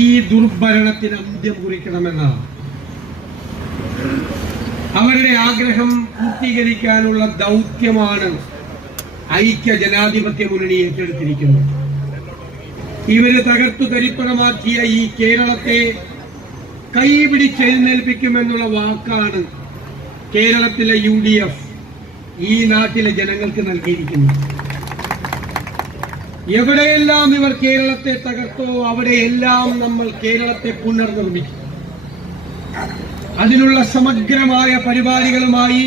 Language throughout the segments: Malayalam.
ഈ ദുർഭരണത്തിന് അന്ത്യം കുറിക്കണമെന്നാണ്. അവരുടെ ആഗ്രഹം പൂർത്തീകരിക്കാനുള്ള ദൗത്യമാണ് ഐക്യ ജനാധിപത്യ മുന്നണി ഏറ്റെടുത്തിരിക്കുന്നത്. ഇവര് തകർത്തു തരിപ്പണമാക്കിയ ഈ കേരളത്തെ കൈപിടിച്ചെഴുന്നേൽപ്പിക്കുമെന്നുള്ള വാക്കാണ് കേരളത്തിലെ UDF ഈ നാട്ടിലെ ജനങ്ങൾക്ക് നൽകിയിരിക്കുന്നത്. എവിടെയെല്ലാം ഇവർ കേരളത്തെ തകർത്തോ അവിടെയെല്ലാം നമ്മൾ കേരളത്തെ പുനർനിർമ്മിക്കും. അതിനുള്ള സമഗ്രമായ പരിപാടികളുമായി,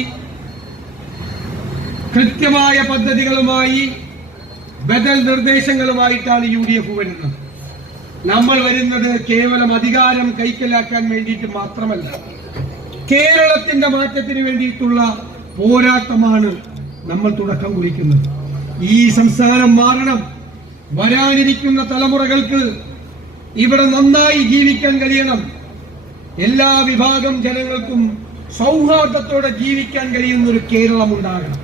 കൃത്യമായ പദ്ധതികളുമായി, ബദൽ നിർദ്ദേശങ്ങളുമായിട്ടാണ് UDF വരുന്നത്. നമ്മൾ വരുന്നത് കേവലം അധികാരം കൈക്കലാക്കാൻ വേണ്ടിയിട്ട് മാത്രമല്ല, കേരളത്തിന്റെ മാറ്റത്തിന് വേണ്ടിയിട്ടുള്ള പോരാട്ടമാണ് നമ്മൾ തുടക്കം കുറിക്കുന്നത്. ഈ സംസ്ഥാനം മാറണം. വരാനിരിക്കുന്ന തലമുറകൾക്ക് ഇവിടെ നന്നായി ജീവിക്കാൻ കഴിയണം. എല്ലാ വിഭാഗം ജനങ്ങൾക്കും സൗഹാർദ്ദത്തോടെ ജീവിക്കാൻ കഴിയുന്ന ഒരു കേരളം ഉണ്ടാകണം.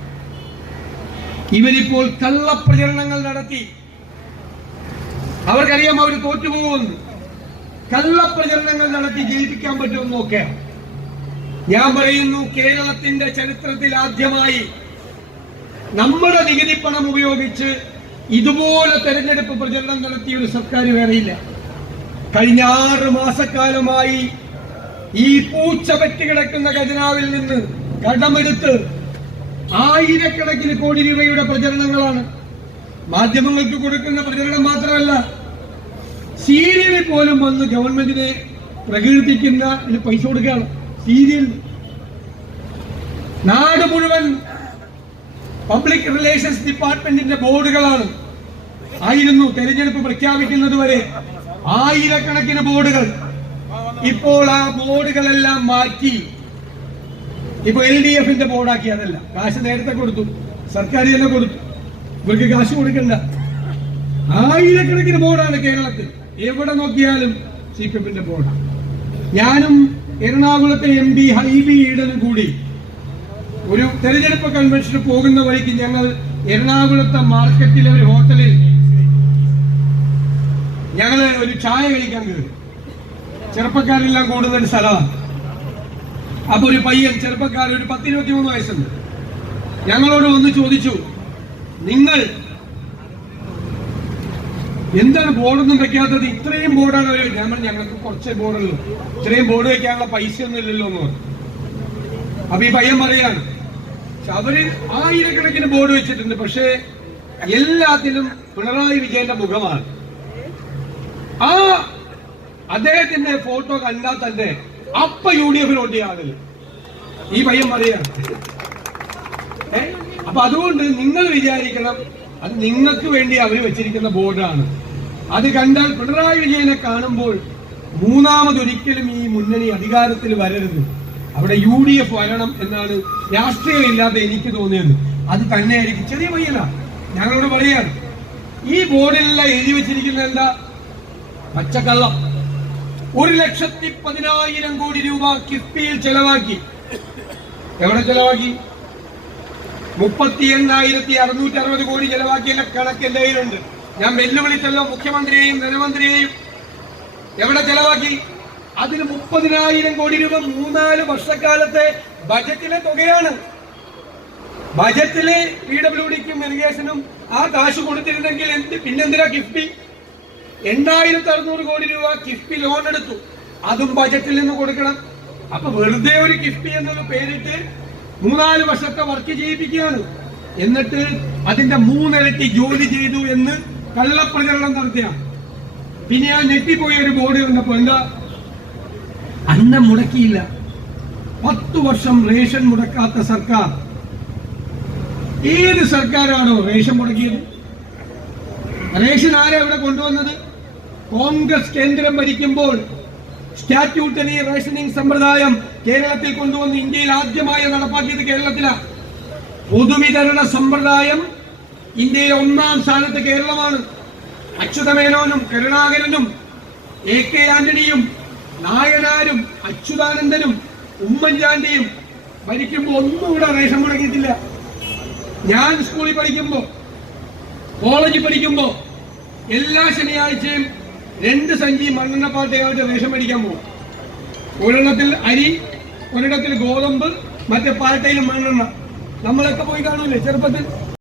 ഇവരിപ്പോൾ കള്ളപ്രചരണങ്ങൾ നടത്തി. അവർക്കറിയാം അവർ തോറ്റുപോകുന്നു. കള്ളപ്രചരണങ്ങൾ നടത്തി ജയിപ്പിക്കാൻ പറ്റുമെന്ന് നോക്കാം. ഞാൻ പറയുന്നു, കേരളത്തിന്റെ ചരിത്രത്തിൽ ആദ്യമായി നമ്മുടെ നികുതി പണം ഉപയോഗിച്ച് ഇതുപോലെ തെരഞ്ഞെടുപ്പ് പ്രചരണം നടത്തിയ ഒരു സർക്കാർ വേറെയില്ല. കഴിഞ്ഞ 6 മാസക്കാലമായി ഈ പൂച്ച പറ്റി കിടക്കുന്ന ഖജനാവിൽ നിന്ന് കടമെടുത്ത് ആയിരക്കണക്കിന് കോടി രൂപയുടെ പ്രചരണങ്ങളാണ്. മാധ്യമങ്ങൾക്ക് കൊടുക്കുന്ന പ്രചരണം മാത്രമല്ല, സീരിയലിൽ പോലും വന്ന് ഗവൺമെന്റിനെ പ്രകീർത്തിക്കുന്ന പൈസ കൊടുക്കുകയാണ്. സീരിയൽ നാട് മുഴുവൻ പബ്ലിക് റിലേഷൻസ് ഡിപ്പാർട്ട്മെന്റിന്റെ ബോർഡുകളാണ് ആയിരുന്നു തെരഞ്ഞെടുപ്പ് പ്രഖ്യാപിക്കുന്നത് വരെ. ആയിരക്കണക്കിന് ബോർഡുകൾ. ഇപ്പോൾ ആ ബോർഡുകളെല്ലാം മാറ്റി ഇപ്പൊ LDFന്റെ ബോർഡാക്കി. അതല്ല, കാശ് നേരത്തെ കൊടുത്തു, സർക്കാർ തന്നെ കൊടുത്തു, ഇവർക്ക് കാശ് കൊടുക്കണ്ട. ആയിരക്കണക്കിന് ബോർഡാണ് കേരളത്തിൽ. എവിടെ നോക്കിയാലും CPMന്റെ ബോർഡാണ്. ഞാനും എറണാകുളത്തെ MP ഹൈബി ഈഡനും കൂടി ഒരു തെരഞ്ഞെടുപ്പ് കൺവെൻഷന് പോകുന്ന വഴിക്ക് ഞങ്ങൾ എറണാകുളത്തെ മാർക്കറ്റിലെ ഒരു ഹോട്ടലിൽ ഞങ്ങൾ ഒരു ചായ കഴിക്കാൻ കയറി. ചെറുപ്പക്കാരെല്ലാം കൂടുന്ന ഒരു സ്ഥലമാണ്. അപ്പൊ ഒരു പയ്യൻ, ചെറുപ്പക്കാരൻ, ഒരു 10-23 വയസ്സുണ്ട്, ഞങ്ങളോട് വന്ന് ചോദിച്ചു, നിങ്ങൾ എന്താണ് ബോർഡൊന്നും വെക്കാത്തത്? ഇത്രയും ബോർഡാണ് അവർ. ഞങ്ങൾക്ക് കുറച്ച് ബോർഡുള്ളൂ, ഇത്രയും ബോർഡ് വെക്കാനുള്ള പൈസ ഒന്നും ഇല്ലല്ലോ എന്ന് പറഞ്ഞു. അപ്പൊ ഈ പയ്യൻ പറയാണ്, അവര് ആയിരക്കണക്കിന് ബോർഡ് വെച്ചിട്ടുണ്ട്, പക്ഷേ എല്ലാത്തിലും പിണറായി വിജയന്റെ മുഖമാണ്. ആ അദ്ദേഹത്തിന്റെ ഫോട്ടോ കണ്ടാൽ തന്നെ അപ്പ UDF വോട്ട് ചെയ്യാറില്ല. ഈ പയ്യൻ പറയാണ്. അപ്പൊ അതുകൊണ്ട് നിങ്ങൾ വിചാരിക്കണം, അത് നിങ്ങൾക്ക് വേണ്ടി അവർ വെച്ചിരിക്കുന്ന ബോർഡാണ്. അത് കണ്ടാൽ പിണറായി വിജയനെ കാണുമ്പോൾ മൂന്നാമതൊരിക്കലും ഈ മുന്നണി അധികാരത്തിൽ വരരുത്, അവിടെ UDF വരണം എന്നാണ് രാഷ്ട്രീയമില്ലാതെ എനിക്ക് തോന്നിയത്. അത് തന്നെയായിരിക്കും. ചെറിയ പയ്യനാ, ഞങ്ങളോട് പറയാണ്. ഈ ബോർഡിലെല്ലാം എഴുതി വെച്ചിരിക്കുന്നത് എന്താ? പച്ചക്കള്ളം. 1,10,000 കോടി രൂപ കിഫ്ബിയിൽ ചെലവാക്കി. എവിടെ ചെലവാക്കി? 38,660 കോടി ചെലവാക്കിയ കണക്ക് എന്റെ കയ്യിലുണ്ട്. ഞാൻ വെല്ലുവിളിച്ചല്ലോ മുഖ്യമന്ത്രിയെയും ധനമന്ത്രിയെയും. എവിടെ ചെലവാക്കി? അതിന് 30,000 കോടി രൂപ 3-4 വർഷക്കാലത്തെ ബജറ്റിലെ തുകയാണ്. ബജറ്റിലെ PWDക്കും ഇറിഗേഷനും ആ കാശ് കൊടുത്തിരുന്നെങ്കിൽ പിന്നെന്തിനാ കിഫ്ബി? 8,600 കോടി രൂപ കിഫ്ബി ലോൺ എടുത്തു. അതും ബജറ്റിൽ നിന്ന് കൊടുക്കണം. അപ്പൊ വെറുതെ ഒരു കിഫ്ബി എന്നൊരു പേരിട്ട് 3-4 വർഷത്തെ വർക്ക് ചെയ്യിപ്പിക്കുകയാണ്. എന്നിട്ട് അതിന്റെ 3 ഇരട്ടി ജോലി ചെയ്തു എന്ന് കള്ളപ്രചരണം നടത്തിയ. പിന്നെ ഞാൻ ഞെട്ടിപ്പോയി ഒരു ബോർഡ് കണ്ടപ്പോ, എന്താ അന്നം മുടക്കിയില്ല. 10 വർഷം റേഷൻ മുടക്കാത്ത സർക്കാർ. ഏത് സർക്കാരാണോ റേഷൻ മുടക്കിയത്? റേഷൻ ആരാ ഇവിടെ കൊണ്ടുവന്നത്? കോൺഗ്രസ് കേന്ദ്രം ഭരിക്കുമ്പോൾ സ്റ്റാറ്റ്യൂട്ടറി റേഷനിങ് സമ്പ്രദായം കേരളത്തിൽ കൊണ്ടുവന്ന് ഇന്ത്യയിൽ ആദ്യമായി നടപ്പാക്കിയത് കേരളത്തിലാണ്. പൊതുവിതരണ സമ്പ്രദായം ഇന്ത്യയിലെ 1-ാം സ്ഥാനത്ത് കേരളമാണ്. അച്യുതമേനോനും കരുണാകരനും AK ആന്റണിയും നായനാരും അച്യുതാനന്ദനും ഉമ്മൻചാണ്ടിയും ഭരിക്കുമ്പോൾ ഒന്നും ഇവിടെ റേഷൻ മുടക്കിയിട്ടില്ല. ഞാൻ സ്കൂളിൽ പഠിക്കുമ്പോ, കോളേജിൽ പഠിക്കുമ്പോ എല്ലാ ശനിയാഴ്ചയും 2 സഞ്ചി മണ്ണെണ്ണ പാട്ടയായിട്ട് റേഷൻ മേടിക്കാൻ പോകും. ഒരിടത്തിൽ അരി, ഒരിടത്തിൽ ഗോതമ്പ്, മറ്റേ പാട്ടയിൽ മണ്ണെണ്ണ. നമ്മളൊക്കെ പോയി കാണൂലേ ചെറുപ്പത്തിൽ?